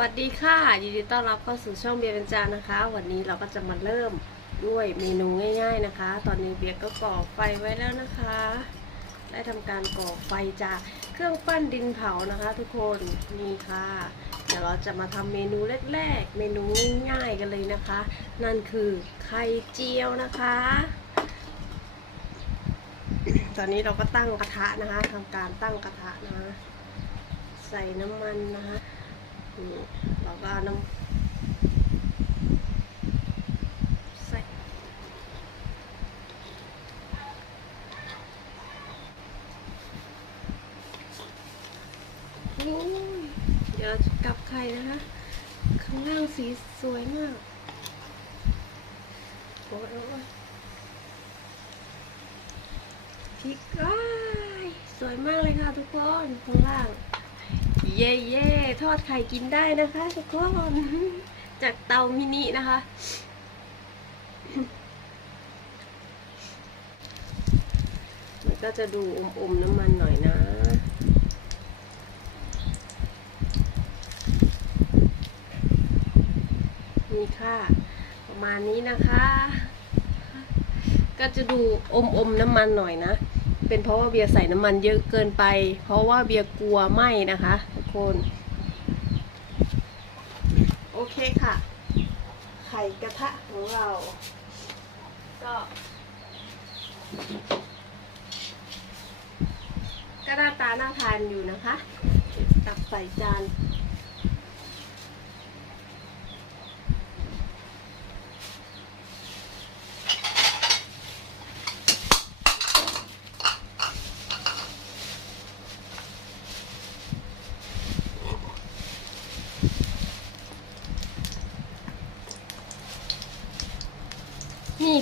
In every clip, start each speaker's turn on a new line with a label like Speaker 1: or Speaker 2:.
Speaker 1: วัสดีค่ะยินดีต้อนรับเข้าสู่ช่องเบียร์เป็นจานนะคะ วันนี้เราก็จะมาเริ่มด้วยเมนูง่ายๆนะคะ ตอนนี้เบียร์ก็ก่อไฟไว้แล้วนะคะ ได้ทำการก่อไฟจากเครื่องปั้นดินเผานะคะ ทุกคนนี่ค่ะ เดี๋ยวเราจะมาทำเมนูแรกๆ เมนูง่ายๆกันเลยนะคะ นั่นคือไข่เจียวนะคะ ตอนนี้เราก็ตั้งกระทะนะคะทำการตั้งกระทะนะะใส่น้ำมันนะคะ นี่เราก็เอาน้ำใส่โอ้ยเดี๋ยวเราจะกลับไข่นะคะ ข้างล่างสีสวยมากโอ้ยโอ้ยพริกอ้ายสวยมากเลยค่ะทุกคนข้างล่าง เย่เย่ทอดไข่กินได้นะคะ ทุกคนจากเตามินินะคะ มันก็จะดูอมๆน้ำมันหน่อยนะนี่ค่ะประมาณนี้นะคะ ก็จะดูอมอมๆน้ำมันหน่อยนะ เป็นเพราะว่าเบียร์ใส่น้ำมันเยอะเกินไป เพราะว่าเบียร์กลัวไหม้นะคะทุกคน โอเคค่ะ ไข่กระทะของเรา ก็ก็หน้าตาน่าทานอยู่นะคะ ตักใส่จาน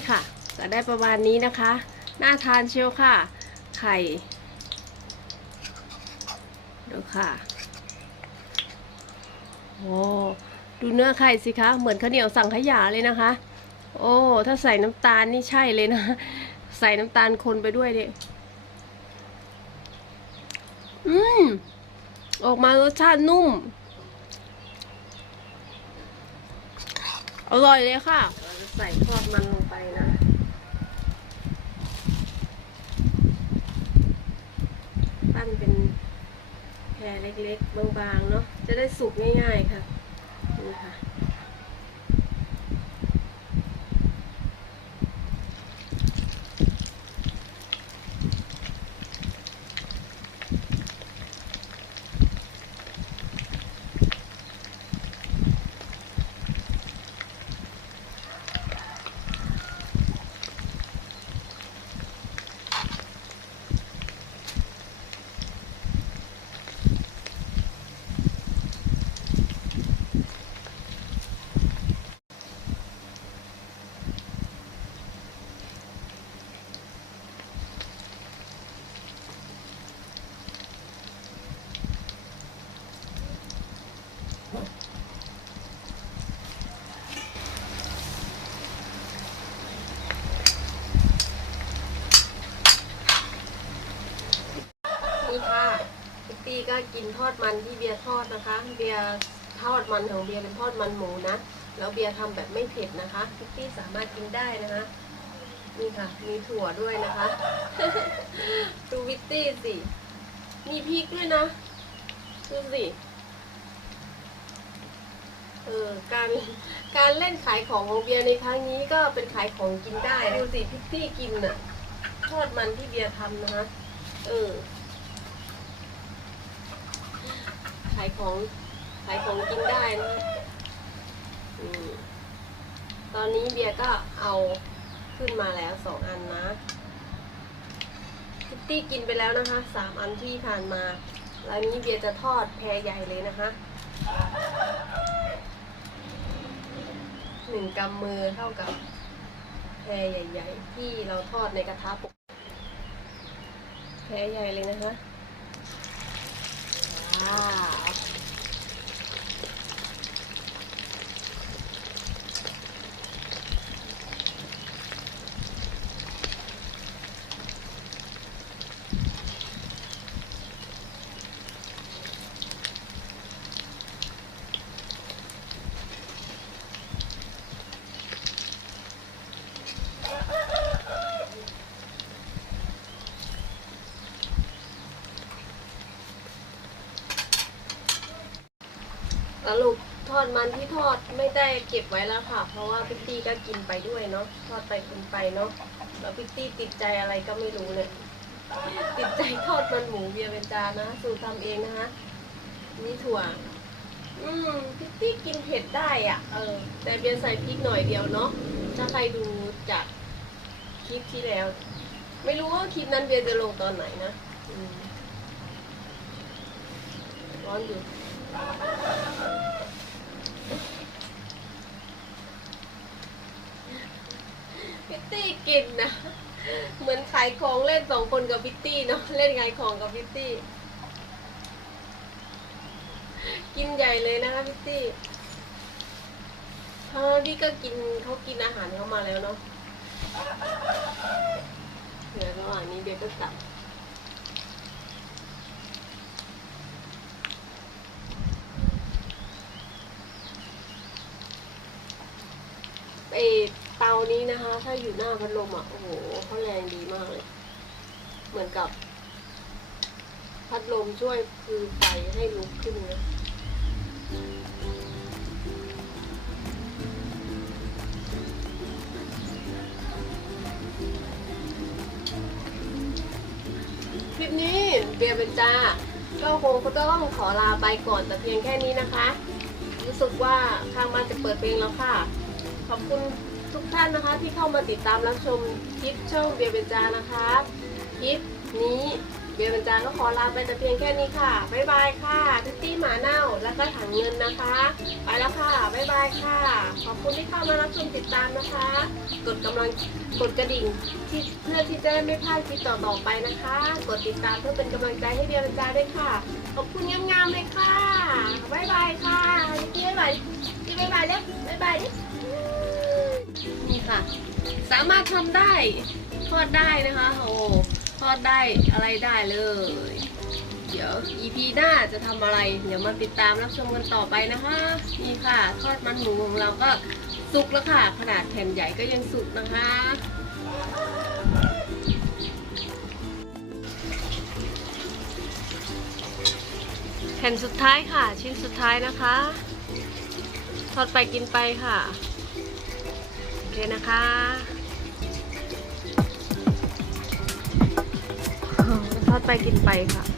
Speaker 1: ค่ะจะได้ประมาณนี้นะคะ น่าทานเชียวค่ะ ไข่ดูค่ะโอ้ดูเนื้อไข่สิคะ เหมือนข้าวเหนียวสั่งขยาเลยนะคะ โอ้ถ้าใส่น้ำตาลนี่ใช่เลยนะ ใส่น้ำตาลคนไปด้วยดิอืม ออกมารสชาตินุ่ม อร่อยเลยค่ะ ใส่ทอดมันลงไปนะปั้นเป็นแพรเล็กๆ บางๆ เนาะจะได้สุกง่ายๆค่ะนี่ค่ะ ก็กินทอดมันที่เบียร์ทอดนะคะ เบียร์ทอดมันของเบียร์เป็นทอดมันหมูนะแล้วเบียร์ทำแบบไม่เผ็ดนะคะพิตตี้สามารถกินได้นะคะนี่ค่ะ มีถั่วด้วยนะคะดูวิตตี้สิ มีพริกด้วยนะดูสิเออการการเล่นขายของของเบียร์ในครั้งนี้ก็เป็นขายของกินได้ ดูสิพิตตี้กินน่ะ ทอดมันที่เบียร์ทำนะคะ เออ ขายของขายของกินได้นะตอนนี้เบียร์ก็เอาขึ้นมาแล้วสองอันนะคิตตี้กินไปแล้วนะคะสามอันที่ทานมาแล้วนี้เบียร์จะทอดแพรใหญ่เลยนะคะหนึ่งกำมือเท่ากับแพรใหญ่ ๆ ที่เราทอดในกระทะปกแพรใหญ่เลยนะคะ 啊 ว้าวมันที่ทอดไม่ได้เก็บไว้แล้วค่ะ เพราะว่าพิตตี้ก็กินไปด้วยเนาะทอดไปกินไปเนาะแล้วพิตตี้ติดใจอะไรก็ไม่รู้เลยติดใจทอดมันหมูเบียร์เป็นจานนะสูตรทำเองนะคะนี่ถั่ว อืมพิตตี้กินเผ็ดได้อะ เออ แต่เบียร์ใส่พริกหน่อยเดียวเนาะถ้าใครดูจากคลิปที่แล้ว ไม่รู้ว่าคลิปนั้นเบียร์จะลงตอนไหนนะร้อนอยู่ พิตตี้ กินนะ เหมือนขายของเล่นสองคนกับพิตตี้เนาะเล่นขายของกับพิตตี้ กินใหญ่เลยนะคะพิตตี้เพราะพี่ก็กินเขากินอาหารเข้ามาแล้วเนาะเดี๋ยวระหว่างนี้เดี๋ยวก็กลับ ไอ เตานี้นะคะ ถ้าอยู่หน้าพัดลมอะ โอ้โหเขาแรงดีมากเลย เหมือนกับ พัดลมช่วยคือไฟให้ลุกขึ้นนะคลิปนี้เบียร์เป็นจ้าก็คงก็ต้องขอลาไปก่อนแต่เพียงแค่นี้นะคะ รู้สึกว่าทางบ้านจะเปิดเพลงแล้วค่ะ ขอบคุณ ทุกท่านนะคะที่เข้ามาติดตามรับชมคลิปช่องเบียร์เบนจานะคะคลิปนี้เบียร์เบนจาก็ขอลาไปแต่เพียงแค่นี้ค่ะบ๊ายบายค่ะทิตตี้หมาเน่าแล้วก็ถังเงินนะคะ ไปแล้วค่ะบ๊ายบายค่ะ ขอบคุณที่เข้ามารับชมติดตามนะคะ กดกำลังกดกระดิ่งที่เพื่อที่จะไม่พลาดคลิปต่อๆไปนะคะ กดติดตามเพื่อเป็นกำลังใจให้เบียร์เบนจาด้วยค่ะขอบคุณงามๆเลยค่ะบ๊ายบายค่ะพี่บ๊ายบายพี่บ๊ายบายเด้บ๊ายบายด้นี่ ค่ะ สามารถทำได้ทอดได้นะคะโอ้ทอดได้อะไรได้เลย เดี๋ยว EP หน้าจะทำอะไร เดี๋ยวมาติดตามรับชมกันต่อไปนะคะ นี่ค่ะ ทอดมันหมูของเราก็สุกแล้วค่ะ ขนาดแผ่นใหญ่ก็ยังสุกนะคะแผ่นสุดท้ายค่ะ ชิ้นสุดท้ายนะคะ ทอดไปกินไปค่ะ เคนะคะทอดไปกินไปค่ะ